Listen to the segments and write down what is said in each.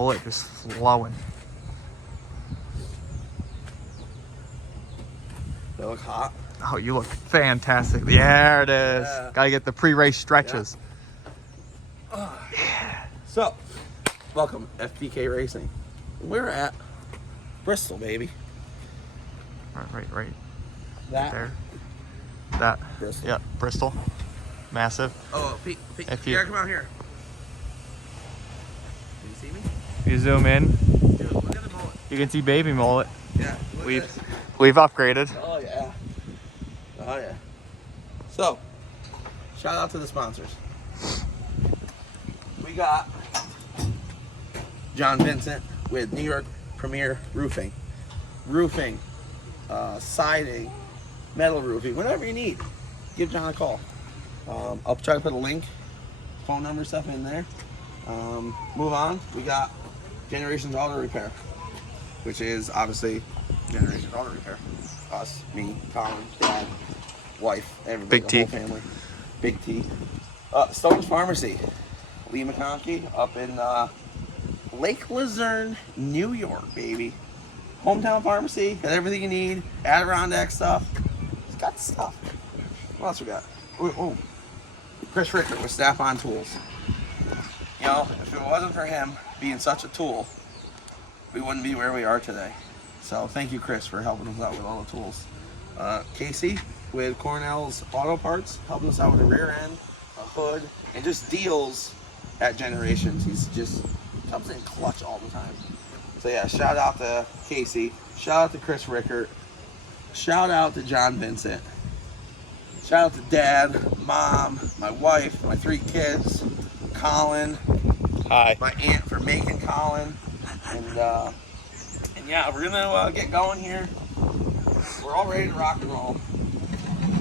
mullet just flowing. They look hot. Oh, you look fantastic. There it is. Yeah. Gotta get the pre-race stretches. Yeah. So, welcome, FPK Racing. We're at Bristol, baby. Right. That. There. That. Bristol. Yeah, Bristol. Massive. Oh, Pete, If you- Garrett, come out here. Can you see me? If you zoom in, Dude, look at the mullet. you can see baby mullet. Yeah, look at this. We've upgraded. Oh, yeah. Oh, yeah. So, shout out to the sponsors. We got John Vincent with New York Premier Roofing. Roofing, siding, metal roofing, whatever you need. Give John a call. I'll try to put a link, phone number stuff in there. Move on. We got Generations Auto Repair, which is obviously Generations Auto Repair. Us, me, Colin, Dad, wife, everybody, Big the whole T. family. Big T. Stone's Pharmacy, Lee McConkey, up in Lake Luzerne, New York, baby. Hometown pharmacy, got everything you need. Adirondack stuff. It's got stuff. What else we got? Oh, Chris Rickert with Staff On Tools. You know, if it wasn't for him being such a tool, we wouldn't be where we are today. So thank you, Chris, for helping us out with all the tools. Casey with Cornell's Auto Parts, helping us out with the rear end, a hood, and just deals at Generations. He's just comes in clutch all the time. So yeah, shout out to Casey, shout out to Chris Rickert, shout out to John Vincent, shout out to Dad, Mom, my wife, my 3 kids, Colin, Hi. my aunt for making Colin, and yeah, we're gonna get going here. We're all ready to rock and roll.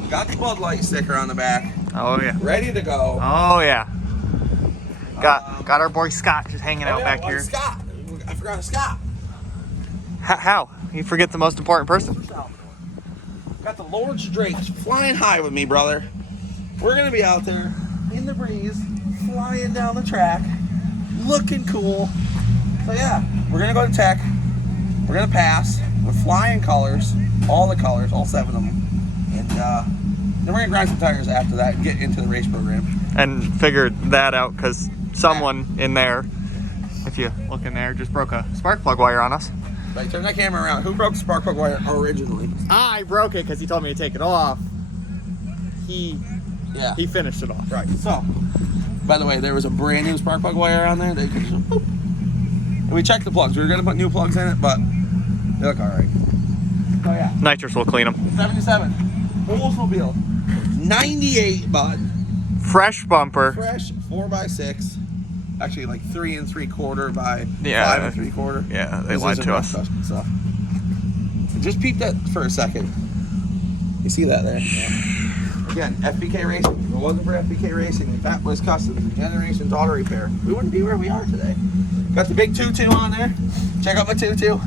Got the Bud Light sticker on the back, Oh yeah. ready to go. Oh yeah. Got our boy Scott just hanging out back here. Scott, I forgot Scott. How? You forget the most important person. Got the Lord's Drakes flying high with me, brother. We're gonna be out there in the breeze, flying down the track, looking cool. So yeah, we're gonna go to Tech. We're gonna pass with flying colors, all the colors, all 7 of them, and then we're gonna grind some tires after that and get into the race program. And figured that out because someone in there, if you look in there, just broke a spark plug wire on us. Right, turn that camera around. Who broke the spark plug wire originally? I broke it because he told me to take it off. He finished it off. Right. So, by the way, there was a brand new spark plug wire on there. They could just, boop. And we checked the plugs. We were gonna put new plugs in it, but they look all right. So yeah, Nitrous will clean them. 77 Oldsmobile, 98 bud, Fresh bumper. fresh 4x6. Actually, like 3 3/4 by Yeah. 5 3/4. Yeah, they This lied isn't to rough us. custom stuff. Just peep that for a second. You see that there? Yeah. Again, FBK Racing. If it wasn't for FBK Racing and Fat Boys Customs and Generations Auto Repair, we wouldn't be where we are today. Got the big tutu on there. Check out my tutu.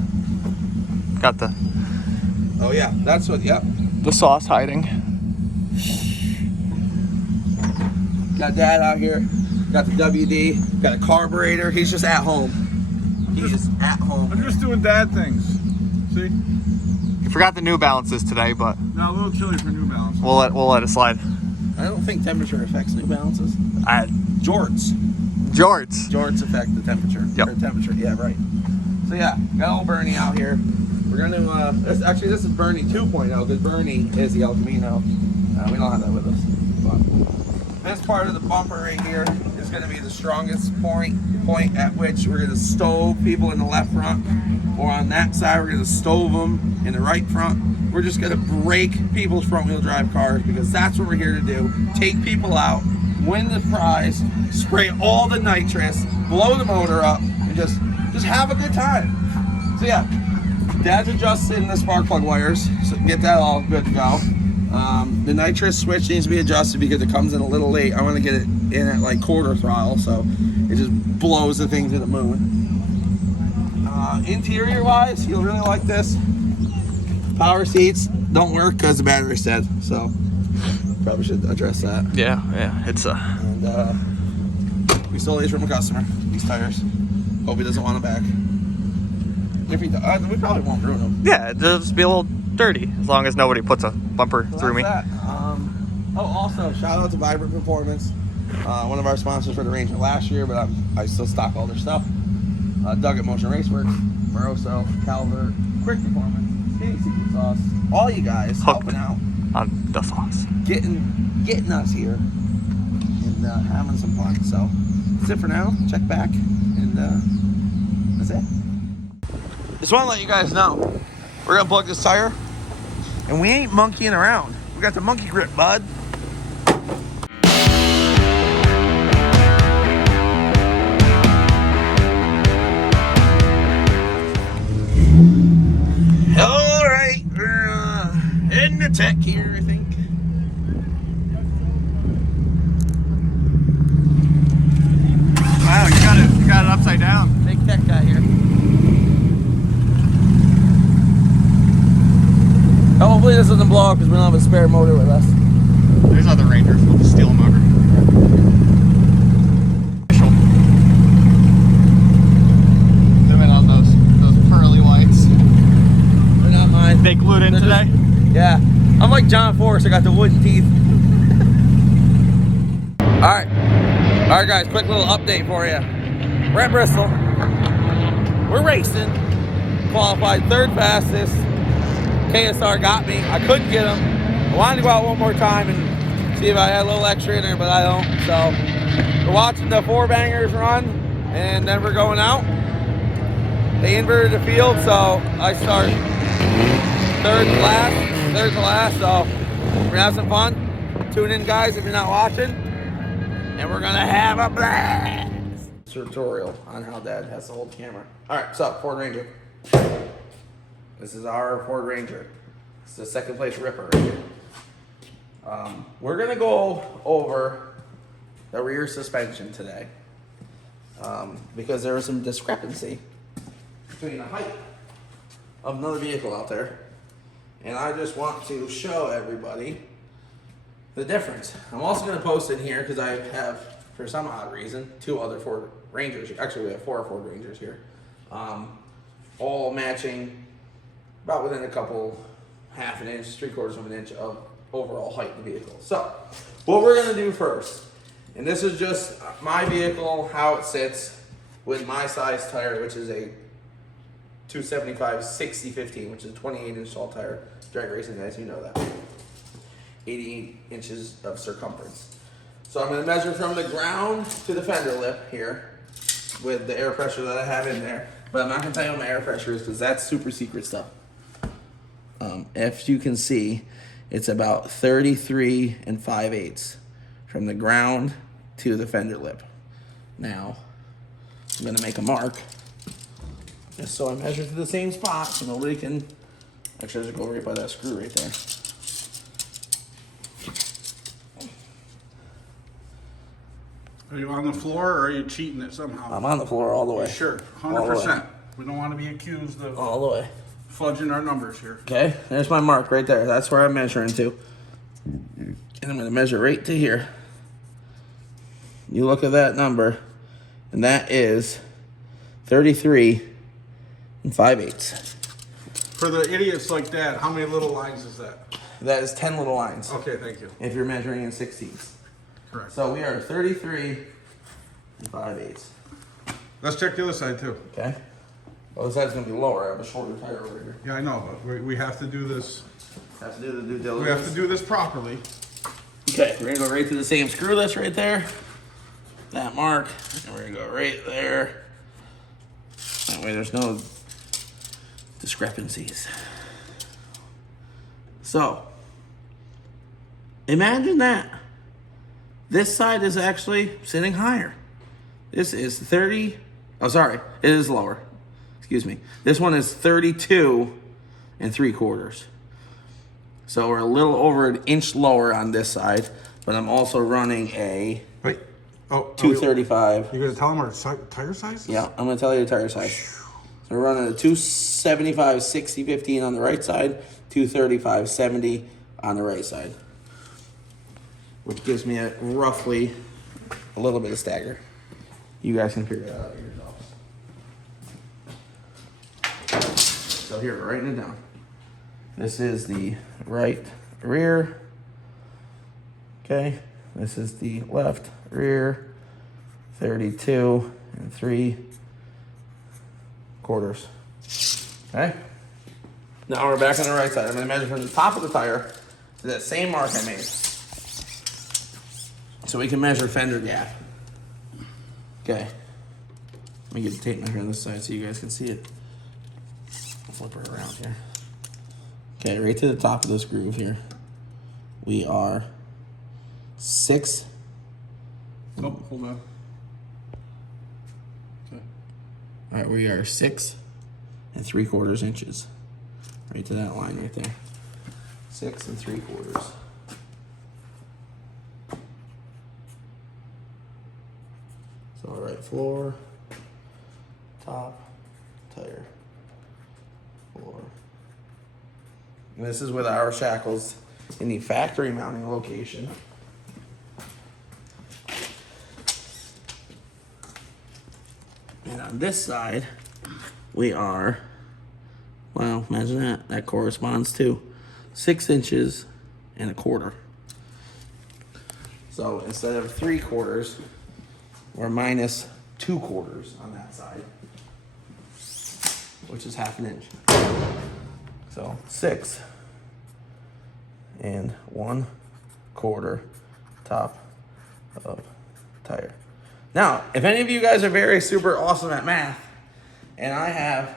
Got the Oh yeah, that's what. Yep. sauce hiding. Got Dad out here. Got the WD. Got a carburetor. He's just at home. He's just at home. I'm just doing dad things. See? You forgot the New Balances today, but Now a little chilly for New Balance. we'll let it slide. I don't think temperature affects New Balances. Jorts. Jorts affect the temperature. Yep. Or temperature. Yeah, right. So yeah, got old Bernie out here. We're gonna. This is Bernie 2.0 because Bernie is the El Camino. We don't have that with us. But this part of the bumper right here is going to be the strongest point at which we're going to stove people in the left front, or on that side we're going to stove them in the right front. We're just going to break people's front wheel drive cars because that's what we're here to do. Take people out, win the prize, spray all the nitrous, blow the motor up, and just have a good time. So yeah, Dad's adjusting the spark plug wires, so get that all good to go. The nitrous switch needs to be adjusted because it comes in a little late. I want to get it in at like quarter throttle, so it just blows the thing to the moon. Interior wise, you'll really like this. Power seats don't work because the battery's dead, so probably should address that. Yeah, it's And we stole these from a customer, these tires. Hope he doesn't want it back. If he does, we probably won't ruin him. Yeah, it'll just be a little dirty as long as nobody puts a bumper So through me. that's that. Also, shout out to Vibrant Performance, one of our sponsors for the Ranger last year, but I still stock all their stuff. Doug at Motion Raceworks, Moroso, Calvert, Quick Performance, Skinny Secret Sauce, all you guys helping out, On the sauce. getting us here, and having some fun. So that's it for now. Check back, and that's it. Just want to let you guys know, we're gonna plug this tire, and we ain't monkeying around. We got the monkey grip, bud. All right, we're heading to tech here, I think. Wow, you got it upside down. Big tech guy here. Hopefully this doesn't blow up because we don't have a spare motor with us. There's other Rangers. We'll just steal a motor. Zoom in on those pearly whites. They're not mine. They glued in They're today. Yeah. I'm like John Forrest. I got the wooden teeth. All right, guys. Quick little update for you. We're at Bristol. We're racing. Qualified third fastest. KSR got me. I couldn't get him. I wanted to go out one more time and see if I had a little extra in there, but I don't. So we're watching the four bangers run, and then we're going out. They inverted the field, so I start third to last. So we're gonna have some fun. Tune in, guys, if you're not watching, and we're gonna have a blast. Tutorial on how Dad has to hold the camera. All right, so Ford Ranger. This is our Ford Ranger. It's the second place ripper right here. We're gonna go over the rear suspension today because there was some discrepancy between the height of another vehicle out there, and I just want to show everybody the difference. I'm also gonna post in here because I have, for some odd reason, two other Ford Rangers. Actually, we have four Ford Rangers here, all matching. About within a couple, half an inch, 3/4 of an inch of overall height of the vehicle. So, what we're gonna do first, and this is just my vehicle, how it sits with my size tire, which is a 275 60/15, which is a 28-inch tall tire. Drag racing guys, you know that. 88 inches of circumference. So I'm gonna measure from the ground to the fender lip here with the air pressure that I have in there. But I'm not gonna tell you what my air pressure is because that's super secret stuff. If you can see, it's about 33 5/8 from the ground to the fender lip. Now, I'm gonna make a mark just so I measure to the same spot so nobody can, actually just go right by that screw right there. Are you on the floor or are you cheating it somehow? I'm on the floor all the way. Sure, All the way. 100%. We don't want to be accused of All the way. fudging our numbers here. Okay, there's my mark right there. That's where I'm measuring to. And I'm gonna measure right to here. You look at that number, and that is 33 5/8. For the idiots like that, how many little lines is that? That is 10 little lines. Okay, thank you. If you're measuring in 16ths. Correct. So we are 33 5/8. Let's check the other side too. Okay. Well, this side's gonna be lower. I have a shorter tire over here. Yeah, I know, but we have to do this. Have to do the due diligence. We have to do this properly. Okay, we're gonna go right to the same screw list right there. That mark, and we're gonna go right there. That way there's no discrepancies. So, imagine that. This side is actually sitting higher. This is 30, oh sorry, it is lower. Excuse me. This one is 32 3/4. So we're a little over an inch lower on this side, but I'm also running a Wait. Oh, 235. You're going to tell them our tire size? Yeah, I'm gonna tell you the tire size. So we're running a 275 60/15 on the right side, 235 70 on the right side, which gives me roughly a little bit of stagger. You guys can figure that out yourselves. So here, we're writing it down. This is the right rear. Okay, this is the left rear. 32 3/4. Okay. Now we're back on the right side. I'm going to measure from the top of the tire to that same mark I made. So we can measure fender gap. Okay. Let me get the tape measure on this side so you guys can see it. I'll flip her around here. Okay, right to the top of this groove here. We are 6. Oh, hold on. Okay. All right, we are 6 3/4 inches. Right to that line right there. 6 3/4. So all right, floor, top, tire, floor. And this is with our shackles in the factory mounting location. And on this side, we are, well, imagine that. That corresponds to 6 inches and 1/4. So instead of 3/4, we're minus 2/4 on that side, which is 1/2 inch. So 6 1/4 top of tire. Now, if any of you guys are very super awesome at math, and I have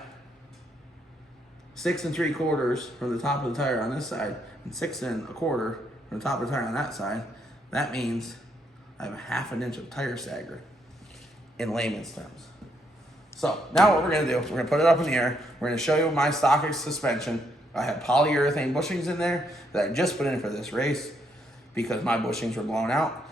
6 3/4 from the top of the tire on this side, and 6 1/4 from the top of the tire on that side, that means I have 1/2 inch of tire stagger in layman's terms. So now what we're gonna do, we're gonna put it up in the air. We're gonna show you my stock suspension. I have polyurethane bushings in there that I just put in for this race because my bushings were blown out.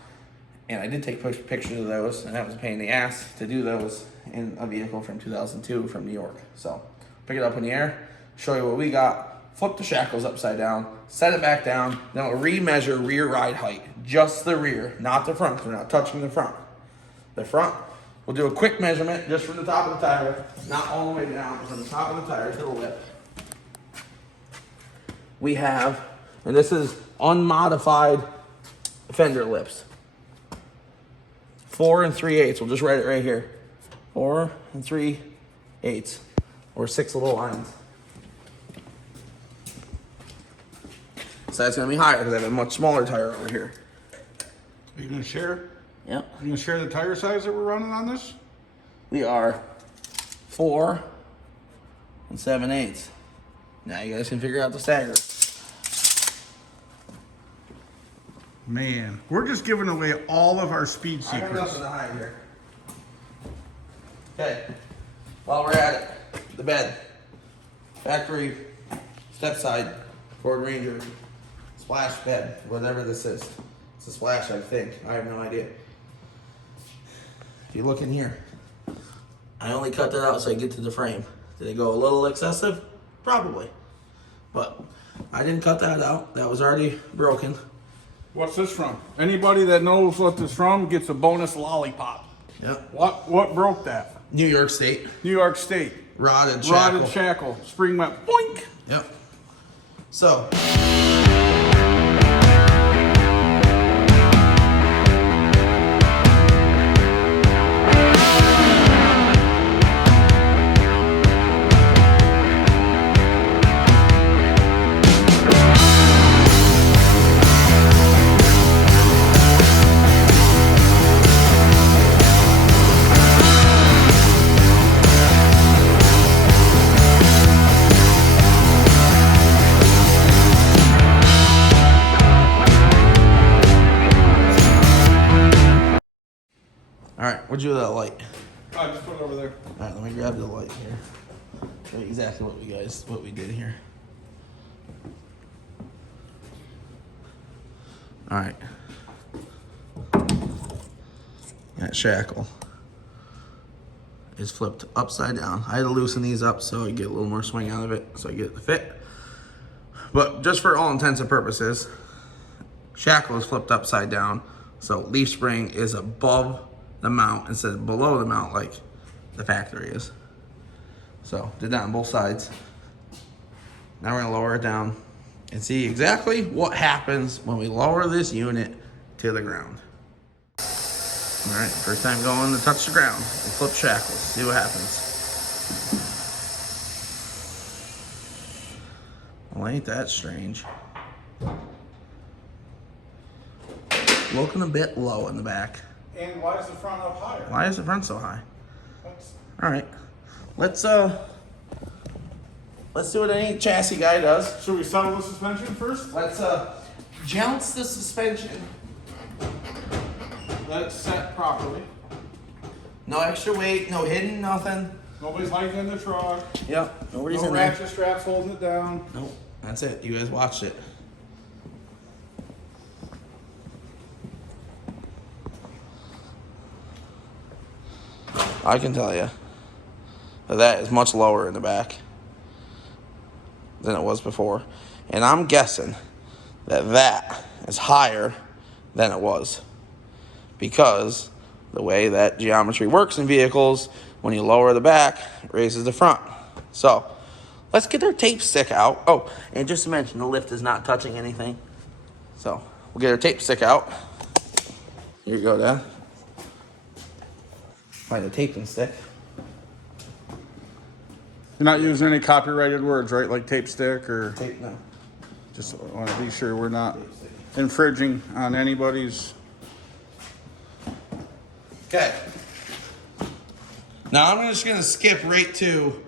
And I did take pictures of those, and that was a pain in the ass to do those in a vehicle from 2002 from New York. So pick it up in the air, show you what we got, flip the shackles upside down, set it back down, then we'll remeasure rear ride height. Just the rear, not the front, because we're not touching the front. The front, we'll do a quick measurement just from the top of the tire, not all the way down, from the top of the tire to the lip. We have, and this is unmodified fender lips, 4 3/8. We'll just write it right here. 4 3/8, or 6 little lines. So that's gonna be higher because I have a much smaller tire over here. Are you gonna share? Yep. Are you gonna share the tire size that we're running on this? We are 4 7/8. Now you guys can figure out the stagger. Man, we're just giving away all of our speed I have secrets. nothing to hide here. Okay, while we're at it, the bed, factory, step side, Ford Ranger, splash bed, whatever this is. It's a splash, I think. I have no idea. If you look in here, I only cut that out so I get to the frame. Did it go a little excessive? Probably. But I didn't cut that out. That was already broken. What's this from? Anybody that knows what this from gets a bonus lollipop. Yep. What broke that? New York State. New York State. Rotted shackle. Rotted shackle. Spring went boink. Yep. So. All right, what'd you do with that light? I just put it over there. All right, let me grab the light here. Show you exactly what we did here. All right. That shackle is flipped upside down. I had to loosen these up so I get a little more swing out of it, so I get it to fit. But just for all intents and purposes, shackle is flipped upside down, so leaf spring is above the mount instead of below the mount like the factory is. So did that on both sides. Now we're gonna lower it down and see exactly what happens when we lower this unit to the ground. All right, first time going to touch the ground and flip shackles. See what happens. Well, ain't that strange. Looking a bit low in the back. And why is the front up higher? Why is the front so high? All right, let's do what any chassis guy does. Should we settle the suspension first? Let's jounce the suspension. Let it set properly. No extra weight, no hidden nothing. Nobody's hiding in the truck. Yep, nobody's No in there. ratchet straps holding it down. Nope, that's it. You guys watched it. I can tell you that is much lower in the back than it was before. And I'm guessing that is higher than it was. Because the way that geometry works in vehicles, when you lower the back, it raises the front. So let's get our tape stick out. Oh, and just to mention, the lift is not touching anything. So we'll get our tape stick out. Here you go, Dad. Find a taping stick. You're not using any copyrighted words, right? Like tape stick or Tape, no. just want to be sure we're not infringing on anybody's. Okay. Now I'm just gonna skip right to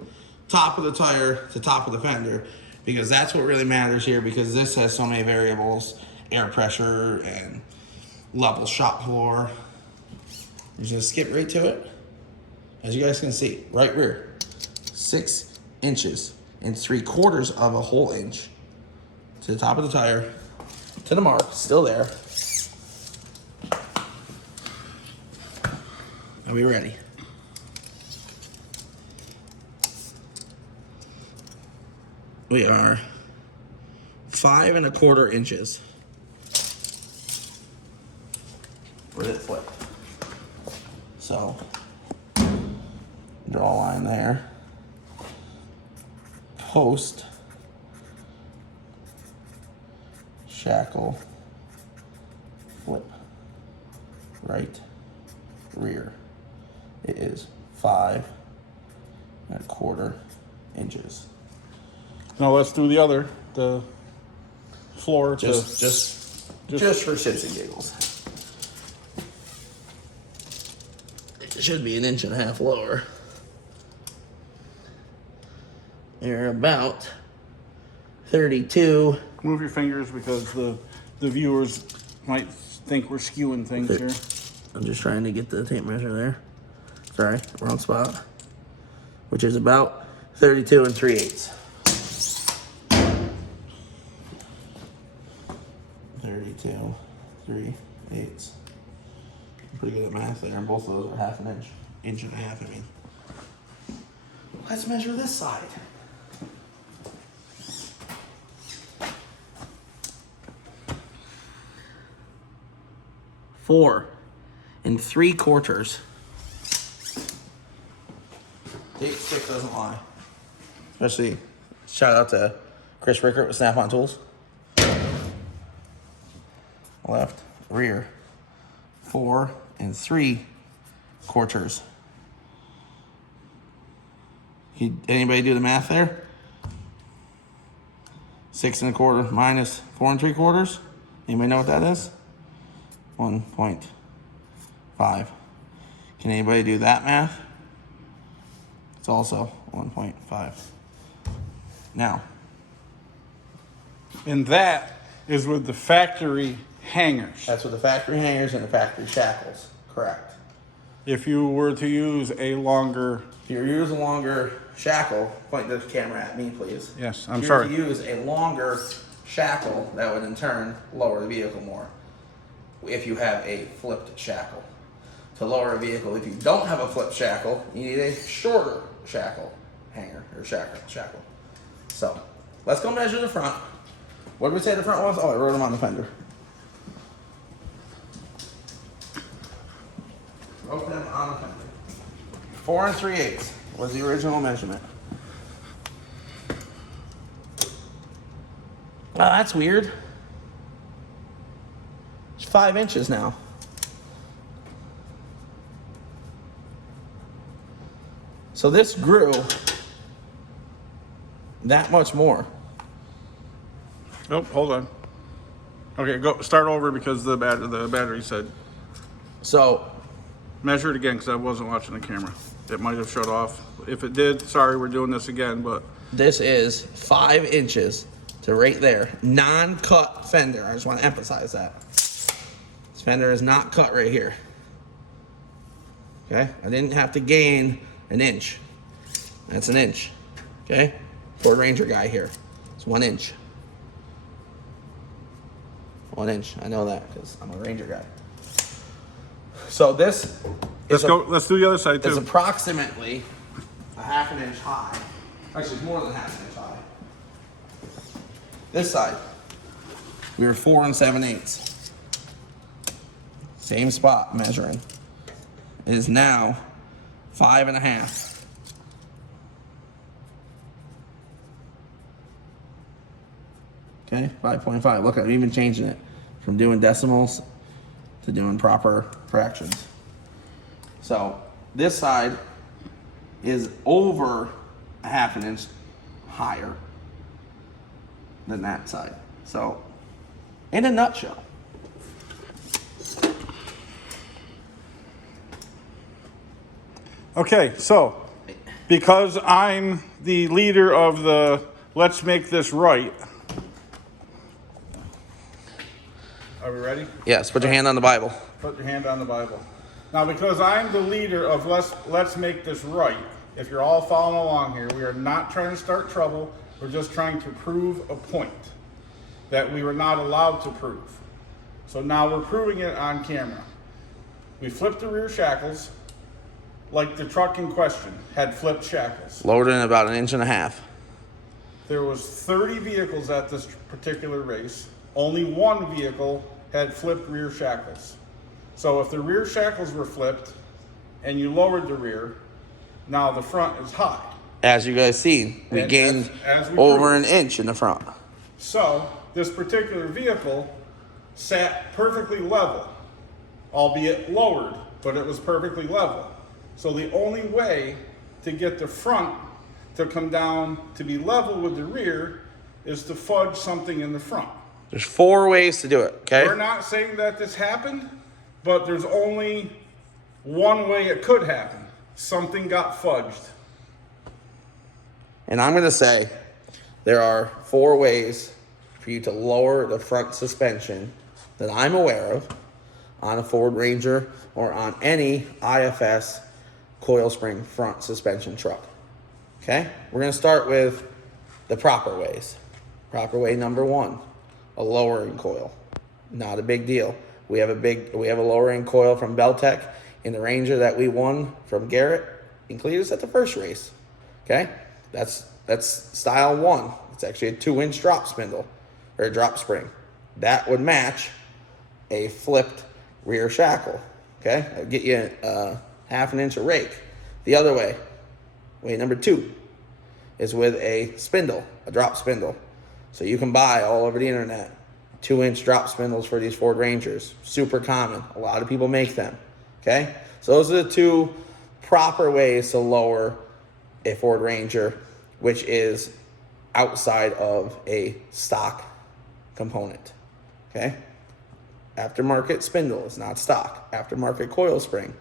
top of the tire to top of the fender because that's what really matters here because this has so many variables, air pressure and level shop floor. I'm just gonna skip right to it. As you guys can see, right rear, 6 inches and 3/4 of a whole inch to the top of the tire, to the mark, still there. Are we ready? We are 5 1/4 inches. Where did it flip? So, draw a line there. Post, shackle, flip, right, rear. It is 5 1/4 inches. Now let's do the other, the floor. Just for shits and giggles. It should be 1.5 inches lower. You're about 32. Move your fingers because the viewers might think we're skewing things here. I'm just trying to get the tape measure there. Sorry, wrong spot. Which is about 32 3/8. 32 3/8. I'm pretty good at math there, and both of those are 1/2 inch. 1.5 inches, I mean. Let's measure this side. Four and 3/4. Tape stick doesn't lie. Especially, shout out to Chris Rickert with Snap-on Tools. Left, rear, 4 and 3/4. Anybody do the math there? 6 1/4 minus 4 3/4. Anybody know what that is? 1.5. Can anybody do that math? It's also 1.5. Now. And that is with the factory hangers. That's with the factory hangers and the factory shackles. Correct. If you were to use a longer, If you're using a longer shackle, point the camera at me, please. yes, I'm If sorry. you were to use a longer shackle, that would in turn lower the vehicle more. If you have a flipped shackle. To lower a vehicle, if you don't have a flipped shackle, you need a shorter shackle hanger or shackle. So, let's go measure the front. What did we say the front was? Oh, I wrote them on the fender. Wrote them on the fender. 4 3/8 was the original measurement. Oh, that's weird. It's 5 inches now. So this grew that much more. Nope, hold on. Okay, go start over because the battery said. So Measure it again because I wasn't watching the camera. It might have shut off. If it did, sorry, we're doing this again, but. this is 5 inches to right there. Non-cut fender. I just want to emphasize that. This fender is not cut right here. Okay? I didn't have to gain an inch. That's an inch. Okay? Ford Ranger guy here. It's 1 inch. 1 inch. I know that because I'm a Ranger guy. So this Let's do the other side is too. approximately a ½ an inch high. Actually, it's more than ½ an inch high. This side, we were 4 7/8. Same spot measuring. It is now 5.5. Okay, 5.5. Look, I'm even changing it from doing decimals to doing proper fractions. So this side is over a ½ an inch higher than that side. So in a nutshell, Okay, so because I'm the leader of the Let's Make This Right. Are we ready? yes, put your hand on the Bible. Put your hand on the Bible. Now, because I'm the leader of Let's Make This Right, if you're all following along here, we are not trying to start trouble. We're just trying to prove a point that we were not allowed to prove. So now we're proving it on camera. We flipped the rear shackles like the truck in question had flipped shackles. Lowered in about 1.5 inches. There was 30 vehicles at this particular race. Only one vehicle had flipped rear shackles. So if the rear shackles were flipped and you lowered the rear, now the front is high. As you guys see, we And gained as we over proved. an inch in the front. So this particular vehicle sat perfectly level, albeit lowered, but it was perfectly level. So the only way to get the front to come down to be level with the rear is to fudge something in the front. There's 4 ways to do it, okay? We're not saying that this happened, but there's only one way it could happen. Something got fudged. And I'm going to say there are 4 ways for you to lower the front suspension that I'm aware of on a Ford Ranger or on any IFS coil spring front suspension truck. Okay? We're going to start with the proper ways. Proper way number 1, a lowering coil. Not a big deal. We have a lowering coil from Beltec in the Ranger that we won from Garrett in Cletus at the first race. Okay? That's style 1. It's actually a 2-inch drop spindle or drop spring. That would match a flipped rear shackle. Okay? That'd get you a ½ an inch of rake. The other way number 2, is with a spindle, a drop spindle. So you can buy all over the internet 2-inch drop spindles for these Ford Rangers. Super common. A lot of people make them. Okay? So those are the 2 proper ways to lower a Ford Ranger, which is outside of a stock component. Okay? Aftermarket spindle is not stock. Aftermarket coil spring,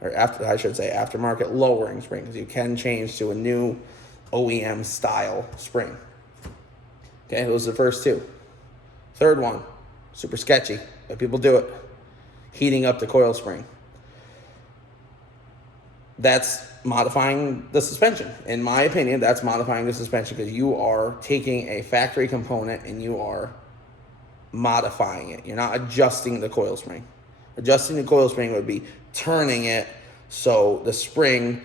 or aftermarket lowering spring, because you can change to a new OEM style spring. Okay, those are the first 2. Third one, super sketchy, but people do it. Heating up the coil spring. That's modifying the suspension. In my opinion, that's modifying the suspension because you are taking a factory component and you are modifying it. You're not adjusting the coil spring. Adjusting the coil spring would be turning it so the spring,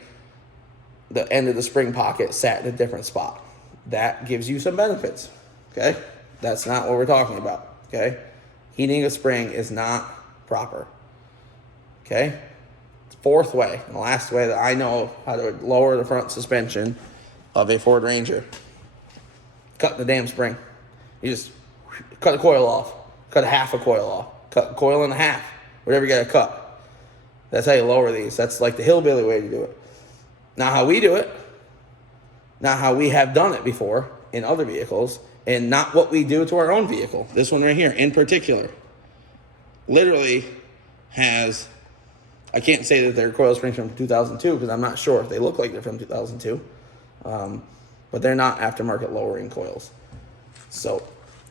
the end of the spring pocket sat in a different spot. That gives you some benefits. Okay? That's not what we're talking about. Okay? Heating a spring is not proper. Okay? 4th way, and the last way that I know how to lower the front suspension of a Ford Ranger. Cut the damn spring. You just cut a coil off, cut half a coil off, cut a coil in half, whatever you got to cut. That's how you lower these. That's like the hillbilly way to do it. Not how we do it, not how we have done it before in other vehicles, and not what we do to our own vehicle. This one right here in particular literally has, I can't say that their coil springs from 2002 because I'm not sure if they look like they're from 2002, but they're not aftermarket lowering coils. So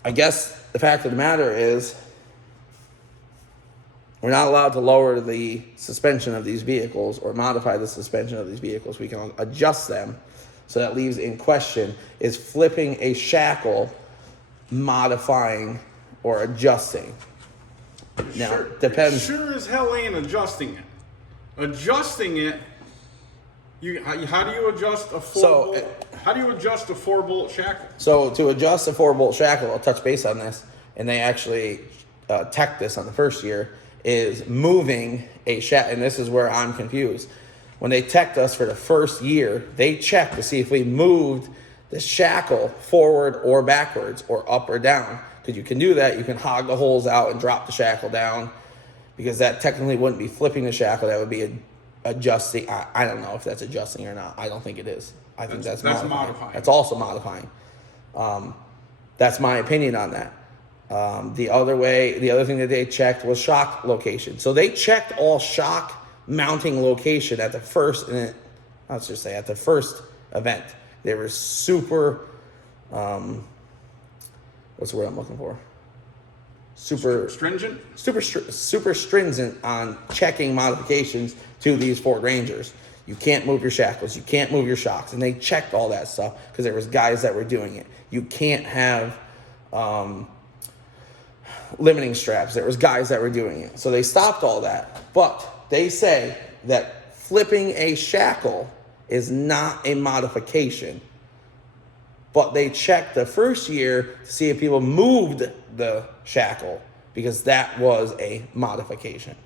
I guess the fact of the matter is we're not allowed to lower the suspension of these vehicles or modify the suspension of these vehicles. We can adjust them. So that leaves in question, is flipping a shackle modifying or adjusting? Now, depends. Sure as hell ain't adjusting it. Adjusting it, how do you adjust a 4-bolt? How do you adjust a 4-bolt shackle? So to adjust a 4-bolt shackle, I'll touch base on this, and they actually tech this on the first year, is moving a shackle, and this is where I'm confused. When they teched us for the first year, they checked to see if we moved the shackle forward or backwards or up or down. Because you can do that. You can hog the holes out and drop the shackle down, because that technically wouldn't be flipping the shackle. That would be adjusting. I don't know if that's adjusting or not. I don't think it is. I think that's modifying. That's also modifying. That's my opinion on that. The other thing that they checked was shock location. So they checked all shock mounting location at the first, let's just say at the first event. They were super, what's the word I'm looking for? Super stringent? Super stringent on checking modifications to these Ford Rangers. You can't move your shackles. You can't move your shocks. And they checked all that stuff because there was guys that were doing it. You can't have limiting straps. There was guys that were doing it. So they stopped all that. But they say that flipping a shackle is not a modification. But they checked the first year to see if people moved the shackle, because that was a modification.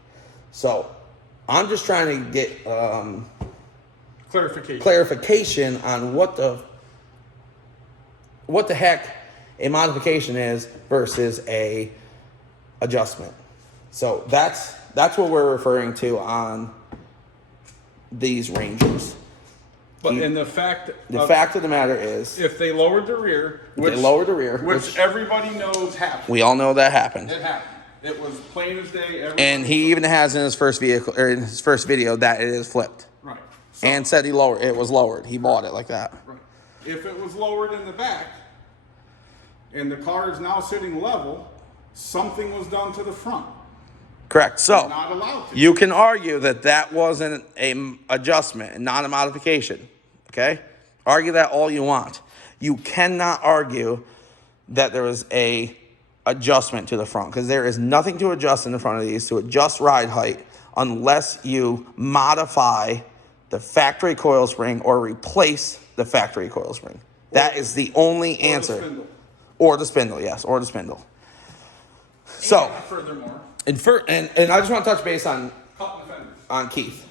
So I'm just trying to get clarification on what the heck a modification is versus a adjustment. So that's what we're referring to on these Rangers. But in the fact of the matter is, if they lowered the rear, which everybody knows happened. We all know that happened. It happened. It was plain as day. And he even has in his first vehicle, or in his first video, that it is flipped. Right. So, and said it was lowered. He bought it like that. Right. If it was lowered in the back, and the car is now sitting level, something was done to the front. Correct. So not allowed to. You can argue that wasn't an adjustment and not a modification. Okay? Argue that all you want. You cannot argue that there was a adjustment to the front, because there is nothing to adjust in the front of these to adjust ride height unless you modify the factory coil spring or replace the factory coil spring. That is the only answer. Or the spindle, yes, or the spindle. So, and furthermore, and I just want to touch base on Keith.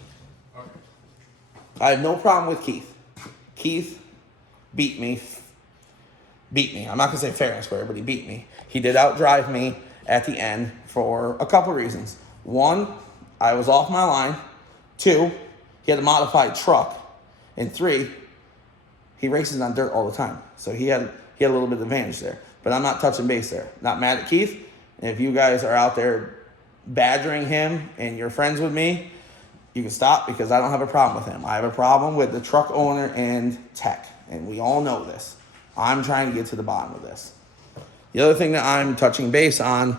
Okay. I have no problem with Keith. Keith beat me. I'm not going to say fair and square, but he beat me. He did outdrive me at the end for a couple reasons. One, I was off my line. Two, he had a modified truck. And three, he races on dirt all the time. So he had a little bit of advantage there. But I'm not touching base there. Not mad at Keith. And if you guys are out there badgering him and you're friends with me, you can stop, because I don't have a problem with him. I have a problem with the truck owner and tech. And we all know this. I'm trying to get to the bottom of this. The other thing that I'm touching base on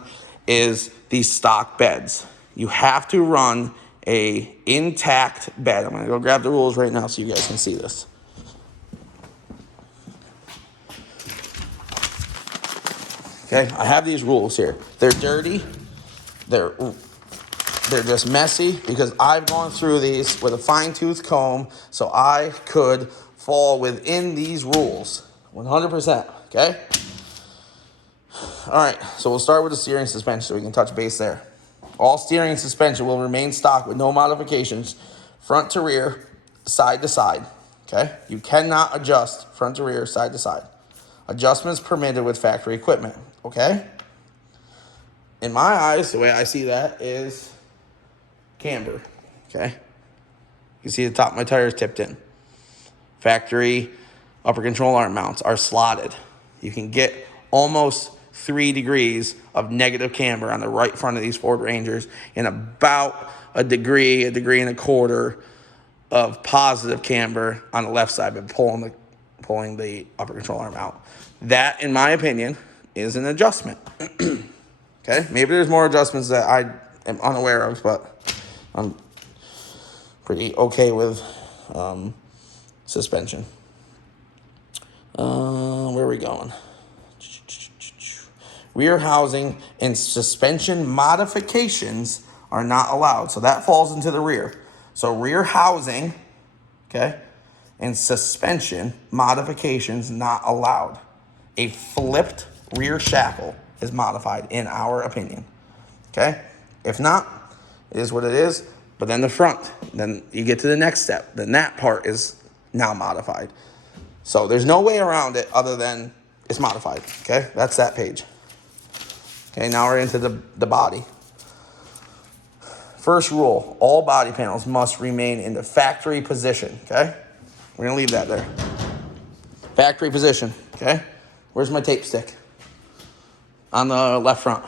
is these stock beds. You have to run a intact bed. I'm going to go grab the rules right now so you guys can see this. Okay, I have these rules here. They're dirty. They're just messy, because I've gone through these with a fine-tooth comb so I could fall within these rules 100%, okay? All right, so we'll start with the steering suspension so we can touch base there. All steering and suspension will remain stock with no modifications, front to rear, side to side, okay? You cannot adjust front to rear, side to side. Adjustments permitted with factory equipment, okay? In my eyes, the way I see that is camber, okay? You can see the top of my tires tipped in. Factory upper control arm mounts are slotted. You can get almost 3 degrees of negative camber on the right front of these Ford Rangers and about a degree and a quarter of positive camber on the left side by pulling the upper control arm out. That, in my opinion, is an adjustment. Okay, maybe there's more adjustments that I am unaware of, but I'm pretty okay with suspension. Where are we going? Rear housing and suspension modifications are not allowed. So that falls into the rear. So rear housing, okay, and suspension modifications not allowed. A flipped rear shackle is modified in our opinion. Okay? If not, it is what it is. But then the front, then you get to the next step. Then that part is now modified. So there's no way around it other than it's modified. Okay? That's that page. Okay, now we're into the body. First rule, all body panels must remain in the factory position. Okay? We're going to leave that there. Factory position. Okay? Where's my tape stick? On the left front.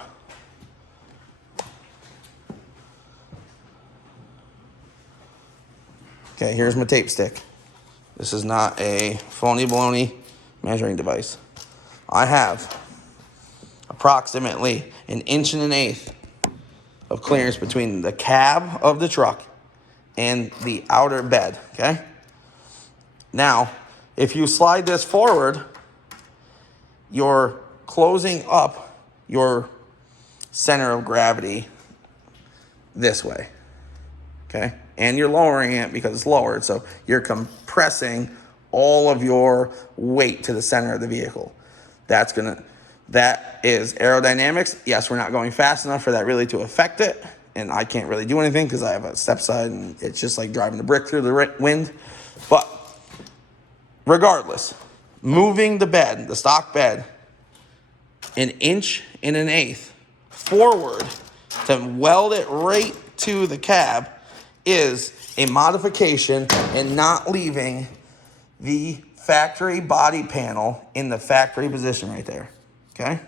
Okay, here's my tape stick. This is not a phony baloney measuring device. I have approximately 1.125 of clearance between the cab of the truck and the outer bed, okay? Now, if you slide this forward, you're closing up your center of gravity this way, okay? And you're lowering it because it's lowered, so you're compressing all of your weight to the center of the vehicle. That is aerodynamics. Yes, we're not going fast enough for that really to affect it, and I can't really do anything because I have a step side and it's just like driving a brick through the wind. But regardless, moving the bed, the stock bed, 1.125 forward to weld it right to the cab is a modification and not leaving the factory body panel in the factory position right there. Okay?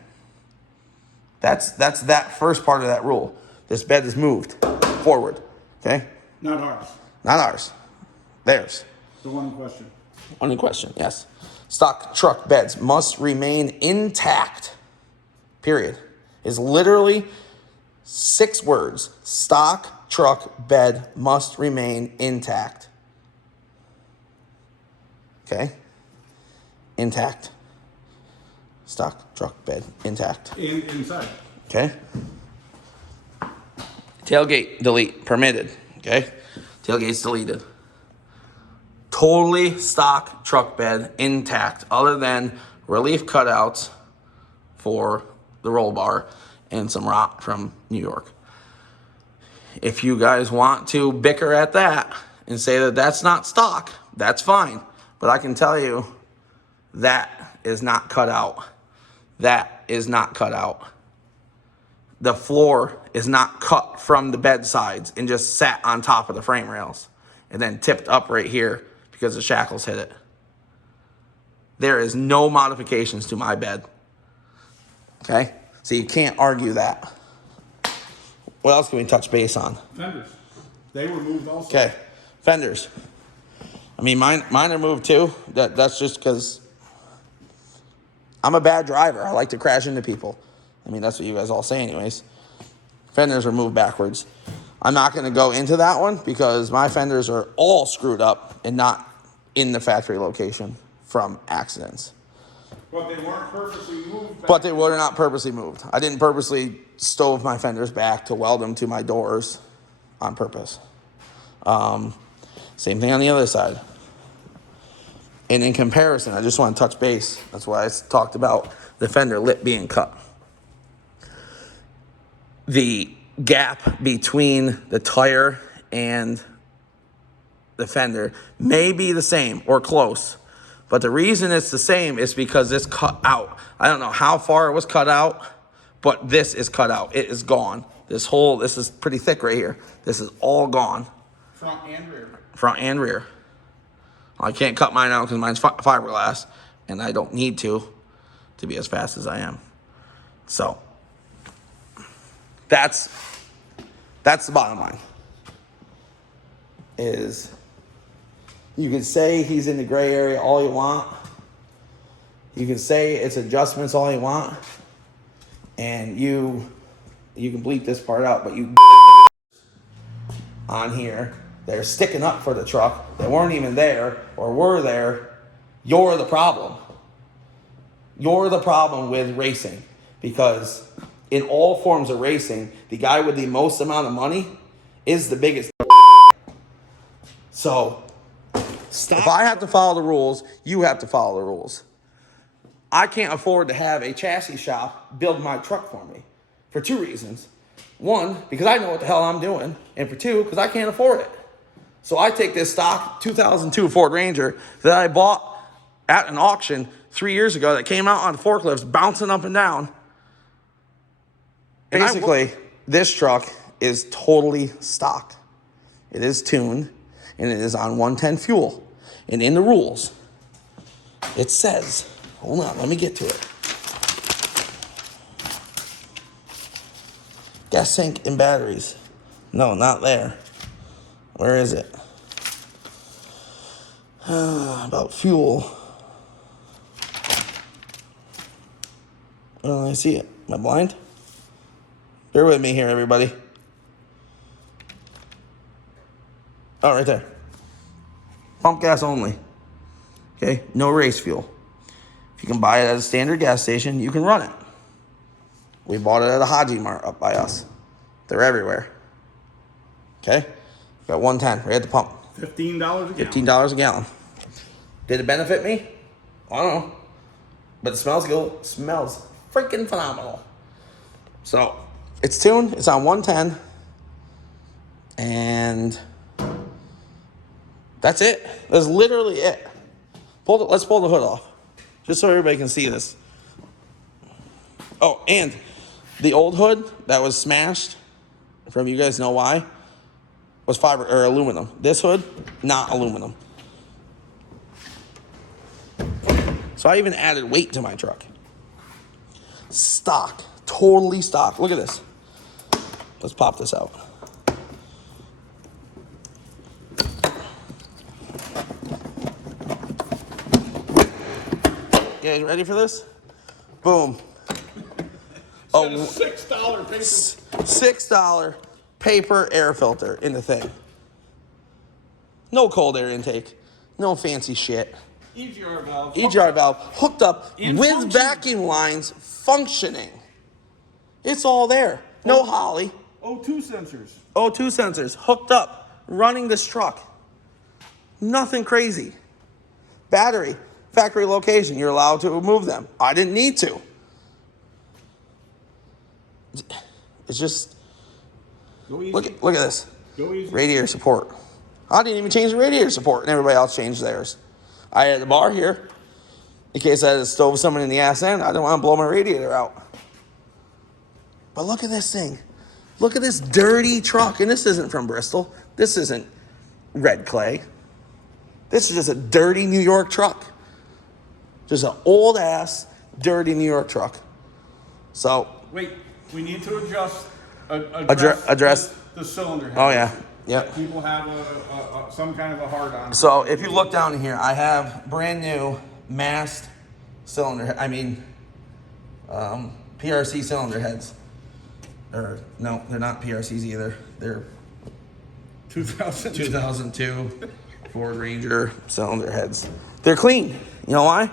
That's that first part of that rule. This bed is moved forward. Okay? Not ours. Not ours. Theirs. The one in question. One in question, yes. Stock truck beds must remain intact. Period. Is literally 6 words. Stock truck bed must remain intact. Okay? Intact. Stock truck bed intact. Inside. Okay? Tailgate delete permitted. Okay? Tailgate's deleted. Totally stock truck bed intact, other than relief cutouts for the roll bar and some rock from New York. If you guys want to bicker at that and say that that's not stock, that's fine. But I can tell you that is not cut out. That is not cut out. The floor is not cut from the bed sides and just sat on top of the frame rails and then tipped up right here because the shackles hit it. There is no modifications to my bed. Okay? So you can't argue that. What else can we touch base on? Fenders. They were moved also. Okay. Fenders. I mean, mine are moved too. That's just because I'm a bad driver. I like to crash into people. I mean, that's what you guys all say anyways. Fenders are moved backwards. I'm not going to go into that one because my fenders are all screwed up and not in the factory location from accidents. But they weren't purposely moved back. But they were not purposely moved. I didn't purposely stove my fenders back to weld them to my doors on purpose. Same thing on the other side. And in comparison, I just want to touch base. That's why I talked about the fender lip being cut. The gap between the tire and the fender may be the same or close, But the reason it's the same is because it's cut out. I don't know how far it was cut out, but this is cut out. It is gone. This is pretty thick right here. This is all gone. Front and rear. Front and rear. I can't cut mine out because mine's fiberglass, and I don't need to be as fast as I am. So that's the bottom line. Is you can say he's in the gray area all you want. You can say it's adjustments all you want. And you can bleep this part out, but you on here, they're sticking up for the truck. They weren't even there or were there. You're the problem. You're the problem with racing, because in all forms of racing, the guy with the most amount of money is the biggest. So stop. If I have to follow the rules, you have to follow the rules. I can't afford to have a chassis shop build my truck for me for two reasons. One, because I know what the hell I'm doing. And for two, because I can't afford it. So I take this stock 2002 Ford Ranger that I bought at an auction 3 years ago that came out on forklifts bouncing up and down. Basically, this truck is totally stock. It is tuned, and it is on 110 fuel. And in the rules, it says, hold on, let me get to it. Gas tank and batteries. No, not there. Where is it? About fuel. I see it. Am I blind? Bear with me here, everybody. Oh, right there. Pump gas only. Okay, no race fuel. If you can buy it at a standard gas station, you can run it. We bought it at a Haji Mart up by us. They're everywhere. Okay? Got 110 right at the pump. $15 a gallon. $15 a gallon. Did it benefit me? I don't know. But it smells good. Smells freaking phenomenal. So, it's tuned. It's on 110. And that's it. That's literally it. Let's pull the hood off. Just so everybody can see this. Oh, and the old hood that was smashed, from you guys know why, was fiber or aluminum. This hood, not aluminum. So I even added weight to my truck. Stock, totally stock. Look at this. Let's pop this out. You guys ready for this? Boom. Oh, $6 paper. $6 paper air filter in the thing. No cold air intake. No fancy shit. EGR valve. EGR valve hooked up And with functioning. vacuum lines functioning. It's all there. No Holly. O2 sensors. O2 sensors hooked up, running this truck. Nothing crazy. Battery, factory location. You're allowed to remove them. I didn't need to. It's just, Go easy. look at this. Go easy. Radiator support. I didn't even change the radiator support, and everybody else changed theirs. I had the bar here in case I had to stove someone in the ass end. I didn't want to blow my radiator out. But look at this thing. Look at this dirty truck. And this isn't from Bristol. This isn't red clay. This is just a dirty New York truck. Just an old ass, dirty New York truck. So. Wait, we need to address the cylinder head. Oh, yeah. Yep. People have some kind of a hard on. So if you look down here, I have brand new mast cylinder. PRC cylinder heads. Or no, they're not PRCs either. They're 2002 Ford Ranger cylinder heads. They're clean. You know why?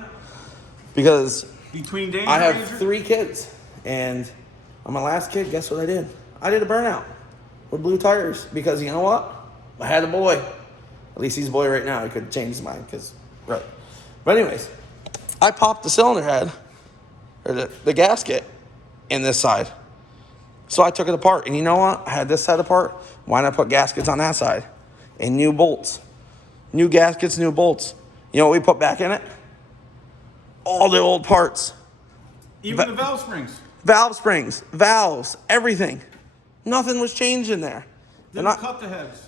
Because Between Dane I and have Ranger? 3 kids, and on my last kid, guess what I did? I did a burnout with blue tires because you know what? I had a boy. At least he's a boy right now. He could change his mind because, right. But anyways, I popped the cylinder head, or the gasket, in this side. So I took it apart, and you know what? I had this side apart. Why not put gaskets on that side? And new bolts. New gaskets, new bolts. You know what we put back in it? all the old parts. Even the valve springs. Valve springs, valves, everything. Nothing was changed in there. Didn't cut the heads.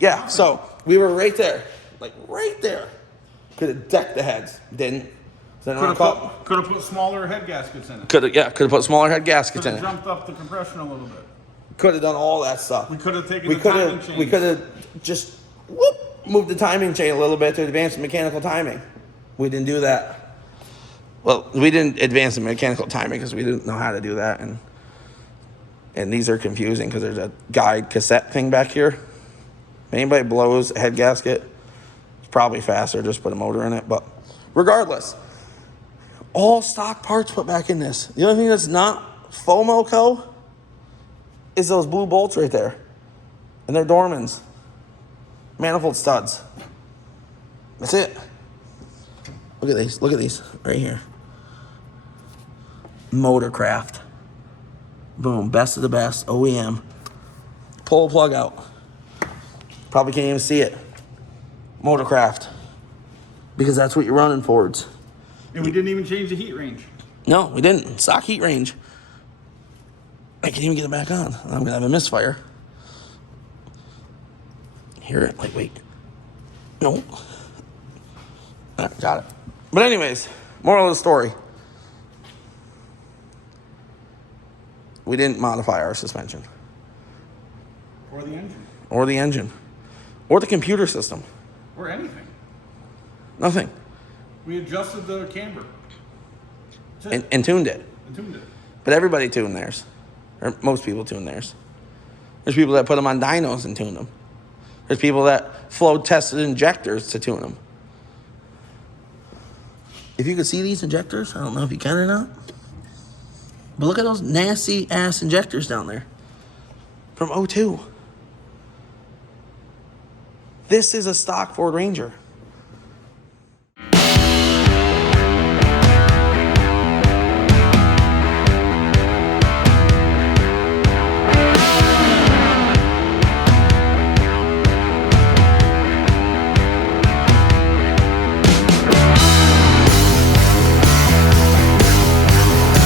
Yeah, so we were right there. Like right there. Could have decked the heads. Didn't. Could have put smaller head gaskets in it. Could have put smaller head gaskets Could in have it. jumped up the compression a little bit. Could have done all that stuff. We could have taken the timing chain. We could have just moved the timing chain a little bit to advance the mechanical timing. We didn't do that. Well, we didn't advance the mechanical timing because we didn't know how to do that, and these are confusing because there's a guide cassette thing back here. If anybody blows a head gasket, it's probably faster. Just put a motor in it, but regardless, all stock parts put back in this. The only thing that's not FOMO is those blue bolts right there, and they're Dormans, manifold studs. That's it. Look at these. Look at these right here. Motorcraft. Boom. Best of the best. OEM. Pull a plug out. Probably can't even see it. Motorcraft. Because that's what you're running Fords. And we didn't even change the heat range. No, we didn't. Stock heat range. I can't even get it back on. I'm going to have a misfire. Hear it? Like, wait. No. All right, got it. But anyways, moral of the story. We didn't modify our suspension. Or the engine. Or the engine. Or the computer system. Or anything. Nothing. We adjusted the camber. And tuned it. And tuned it. But everybody tuned theirs. Or most people tune theirs. There's people that put them on dynos and tune them. There's people that flow tested injectors to tune them. If you could see these injectors, I don't know if you can or not. But look at those nasty ass injectors down there. From 02. This is a stock Ford Ranger.